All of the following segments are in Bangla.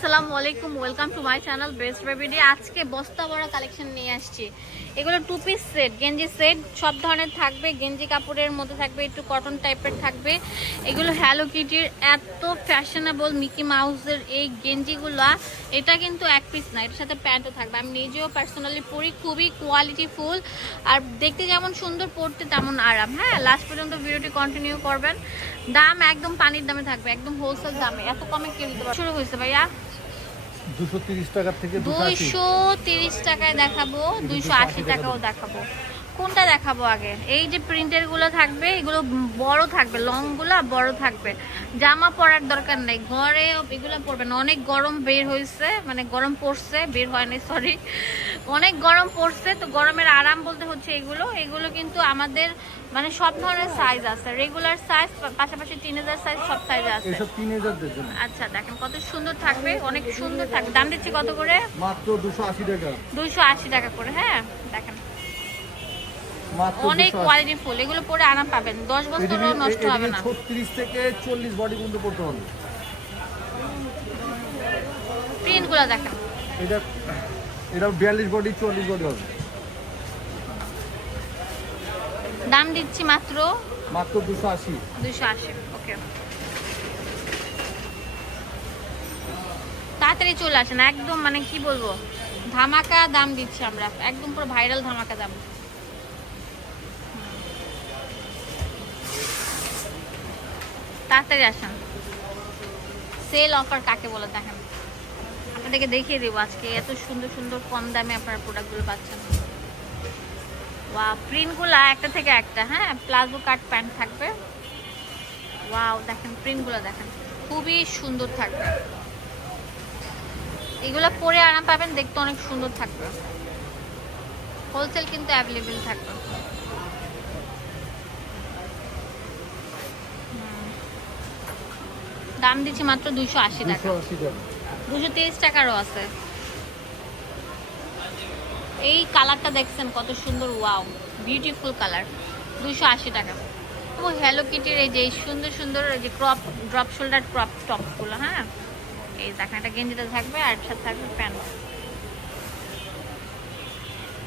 আসসালামু আলাইকুম welcome to my channel best বেবিডি আজকে বস্তা বড় কালেকশন নিয়ে আসছি। এগুলো টু পিস সেট গেঞ্জি সেট সব ধরনের থাকবে, গেঞ্জি কাপড়ের মধ্যে থাকবে, একটু কটন টাইপের থাকবে। এগুলো হ্যালো কিটির এত ফ্যাশনেবল মিকি মাউসের এই গেঞ্জিগুলো, এটা কিন্তু এক পিস না, এটার সাথে প্যান্টও থাকবে। আমি নিজেও পার্সোনালি পরি, খুবই কোয়ালিটি ফুল আর দেখতে যেমন সুন্দর পড়তে তেমন আরাম। হ্যাঁ লাস্ট পর্যন্ত ভিডিওটি কন্টিনিউ করবেন। দাম একদম পানির দামে থাকবে, একদম হোলসেল দামে। এত কমে পারবে। শুরু হয়েছে ভাইয়া। দুশো টাকা থেকে দুশো আশি। দুইশো তিরিশ টাকায় দেখাবো দুইশো আশি টাকাও দেখাবো। কোনটা দেখাবো আগে? এই যে প্রিন্টেরগুলো থাকবে এগুলো বড় থাকবে লংগুলা বড় থাকবে। জামা পরার দরকার নেই ঘরে এগুলো পরবে না। অনেক গরম বের হয়েছে মানে গরম পড়ছে বের হয়নি সরি অনেক গরম পড়ছে তো গরমের আরাম বলতে হচ্ছে এগুলো। এগুলো কিন্তু আমাদের মানে সব ধরনের সাইজ আছে। রেগুলার সাইজ পাশাপাশি টিনেজার সাইজ সব সাইজ আছে। আচ্ছা দেখেন কত সুন্দর থাকবে অনেক সুন্দর থাকবে। দাম দিচ্ছি কত করে? মাত্র দুশো আশি টাকা। দুইশো আশি টাকা করে হ্যাঁ? দেখেন। অনেক কোয়ালিটি ফুল এগুলো পরে আরাম পাবেন। দশ নষ্ট হবে না। ছত্রিশ থেকে চল্লিশ বডি পর্যন্ত পড়তে হবে। দেখেন। এটা এটা বিয়াল্লিশ বডি চল্লিশ বডি হবে। দাম দিচ্ছি মাত্র মাত্র দুশো আশি। দুইশো আশি ওকে তাড়াতাড়ি চলে আসেন একদম মানে কি বলব? ধামাকা দাম দিচ্ছি আমরা একদম পুরো ভাইরাল ধামাকা দাম। তাড়াতাড়ি আসেন। সেল অফার কাকে বলে দেখেন। আপনাদেরকে দেখিয়ে দেবো আজকে এত সুন্দর সুন্দর কম দামে আপনারা প্রোডাক্টগুলো পাচ্ছেন। ওয়া প্রিন্টগুলো একটা থেকে একটা হ্যাঁ? প্লাজো কাট প্যান্ট থাকবে। ওয়াও দেখেন প্রিন্টগুলো দেখেন। খুবই সুন্দর থাকবে। এগুলো পরে আরাম পাবেন, দেখতে অনেক সুন্দর থাকবে। হোলসেল কিন্তু অ্যাভেলেবেল থাকবে। দাম দিচ্ছি মাত্র দুইশো আশি টাকা। দুশো আশি টাকা। দুশো তিরিশ টাকারও আছে। এই কালারটা দেখছেন কত সুন্দর ওয়াও বিউটিফুল কালার দুশো আশি টাকা। ও হ্যালো কিটির এই যে সুন্দর সুন্দর এই যে ক্রপ ড্রপ শোল্ডার ক্রপ টপগুলো হ্যাঁ? এই দেখেন একটা গেঞ্জিতে থাকবে আর সাথে থাকবে প্যান্ট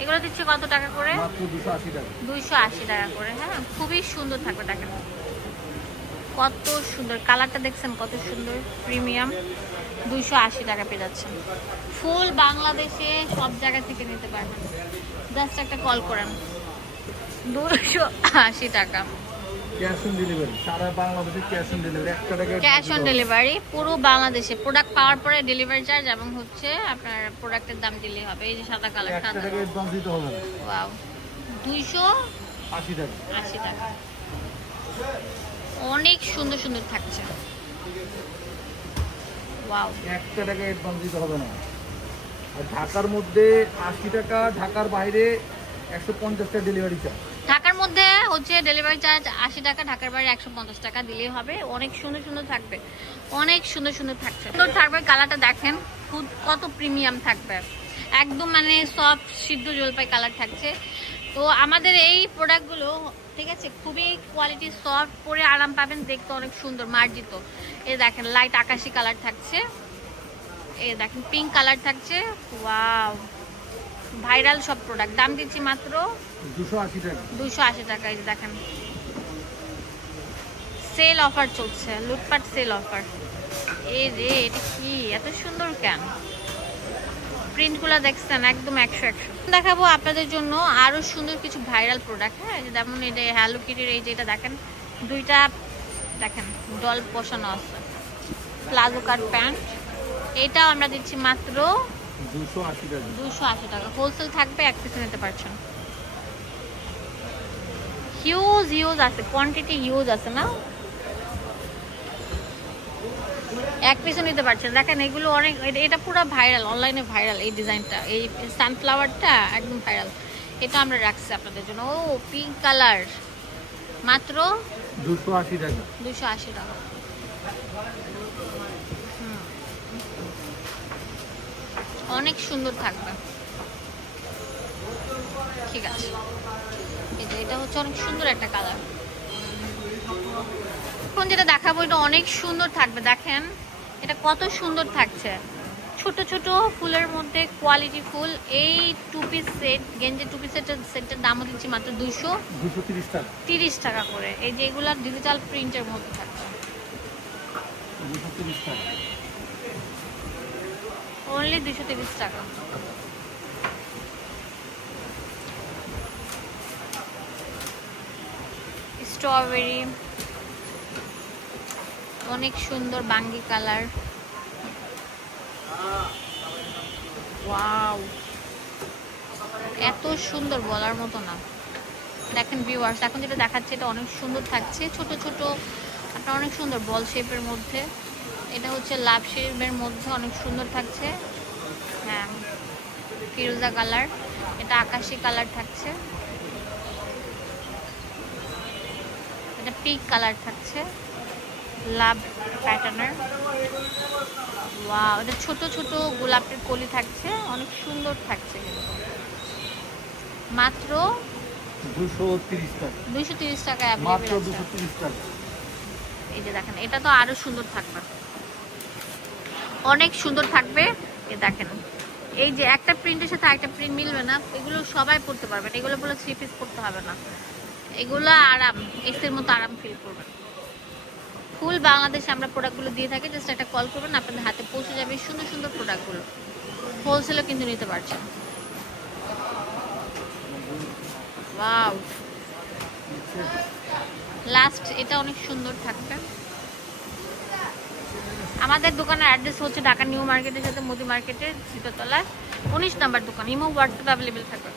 এগুলো দিচ্ছে কত টাকা করে? দুশো আশি টাকা। দুইশো আশি টাকা করে হ্যাঁ? খুবই সুন্দর থাকবে দেখেন কত সুন্দর কালারটা দেখছেন কত সুন্দর প্রিমিয়াম। দুইশো আশি টাকা পেয়ে যাচ্ছেন। ফুল বাংলাদেশে সব জায়গা থেকে নিতে পারবেন। জাস্ট একটা কল করেন। দুইশো আশি টাকা। ক্যাশ অন ডেলিভারি সারা বাংলাদেশে ক্যাশ অন ডেলিভারি একটা টাকা ক্যাশ অন ডেলিভারি পুরো বাংলাদেশে। প্রোডাক্ট পাওয়ার পরে ডেলিভারি চার্জ এবং হচ্ছে আপনার প্রোডাক্টের দাম দিলেই হবে। এই যে সাদা কালার একটা টাকা অ্যাডভান্স দিতে হবে ওয়াও টাকা। আশি টাকা। অনেক সুন্দর সুন্দর থাকছে। ওয়াও। একটা টাকা অ্যাডভান্স দিতে হবে না। আর ঢাকার মধ্যে আশি টাকা ঢাকার বাইরে একশো পঞ্চাশ টাকা ডেলিভারি চার্জ ঢাকার মধ্যে হচ্ছে ডেলিভারি চার্জ আশি টাকা ঢাকার বাইরে একশো পঞ্চাশ টাকা দিলেই হবে। অনেক সুন্দর সুন্দর থাকবে। অনেক সুন্দর সুন্দর থাকছে। সুন্দর থাকবে কালারটা দেখেন। খুব কত প্রিমিয়াম থাকবে। একদম মানে সফট সিদ্ধ জলপাই কালার থাকছে। তো আমাদের এই প্রোডাক্টগুলো ঠিক আছে খুবই কোয়ালিটি সফট পরে আরাম পাবেন দেখতে অনেক সুন্দর মার্জিত। এই দেখেন লাইট আকাশি কালার থাকছে। এ দেখেন পিঙ্ক কালার থাকছে। ওয়াও ভাইরাল সব প্রোডাক্ট দাম দিচ্ছি মাত্র দুশো আশি টাকা। এই দেখেন। সেল অফার চলছে লুটপাট সেল অফার এ রে এটা কি? এত সুন্দর কেন প্রিন্টগুলো দেখছেন একদম একশো একশো। দেখাবো আপনাদের জন্য আরও সুন্দর কিছু ভাইরাল প্রোডাক্ট হ্যাঁ? যেমন এটা হ্যালো কিটির এই যে এটা দেখেন দুইটা দেখেন ডল বসানো আছে। প্লাজো কাট প্যান্ট এটাও আমরা দিচ্ছি মাত্র দুশো আশি টাকা। দুশো আশি টাকা। হোলসেল থাকবে এক পিস নিতে পারছেন। হিউজ হিউজ আছে কোয়ান্টিটি হিউজ আছে না? এক পিসও নিতে পারছেন দেখেন এগুলো অনেক এটা- পুরো ভাইরাল অনলাইনে ভাইরাল এই ডিজাইনটা এই সানফ্লাওয়ারটা একদম ভাইরাল এটা আমরা রাখছি আপনাদের জন্য। ও পিঙ্ক কালার মাত্র দুশো আশি টাকা। দুশো আশি টাকা। অনেক সুন্দর থাকবে। ঠিক আছে। এটা হচ্ছে অনেক সুন্দর একটা কালার এখন যেটা দেখাবো এটা অনেক সুন্দর থাকবে দেখেন। এটা কত সুন্দর থাকছে। ছোট ছোট ফুলের মধ্যে কোয়ালিটি ফুল। এই টু পিস সেট গেঞ্জি টু পিস সেটের সেটের দামও দিচ্ছি মাত্র দুশো তিরিশ টাকা। করে। এই যে এগুলা ডিজিটাল প্রিন্টের মধ্যে থাকবে অনলি দুশো তিরিশ টাকা। স্ট্রবেরি অনেক সুন্দর বাঙ্গি কালার। এত সুন্দর বলার মতো না। দেখেন ভিউয়ার্স এখন যেটা দেখাচ্ছে এটা অনেক সুন্দর থাকছে। ছোট ছোট, আপনার অনেক সুন্দর বল শেপের মধ্যে। এটা হচ্ছে লাভ শেপের মধ্যে অনেক সুন্দর থাকছে। হ্যাঁ ফিরোজা কালার। এটা আকাশি কালার থাকছে। এটা পিঙ্ক কালার থাকছে। লাভ প্যাটার্নের ওয়াও এটা ছোট ছোট গোলাপের কলি থাকছে অনেক সুন্দর থাকছে মাত্র দুশো তিরিশ টাকা। দুইশো তিরিশ টাকা মাত্র দুশো তিরিশ টাকা। এই যে দেখেন এটা তো আরও সুন্দর থাকবে। অনেক সুন্দর থাকবে এ দেখেন। এই যে একটা প্রিন্টের সাথে একটা প্রিন্ট মিলবে না এগুলো সবাই পড়তে পারবেন এগুলো বলে থ্রি পিস পড়তে হবে না। এগুলো আরাম এসের মতো আরাম ফিল করবেন। ফুল বাংলাদেশে আমরা প্রোডাক্টগুলো দিয়ে থাকি জাস্ট একটা কল করবেন, আপনাদের হাতে পৌঁছে যাবে সুন্দর সুন্দর প্রোডাক্টগুলো হোলসেলও কিন্তু নিতে পারছেন। লাস্ট এটা অনেক সুন্দর থাকবে। আমাদের দোকানের অ্যাড্রেস হচ্ছে ঢাকা নিউ মার্কেটের সাথে মোদি মার্কেটের দ্বিতীয়তলায় উনিশ নাম্বার দোকান, ইমো হোয়াটসঅ্যাপ অ্যাভেলেবেল থাকবে।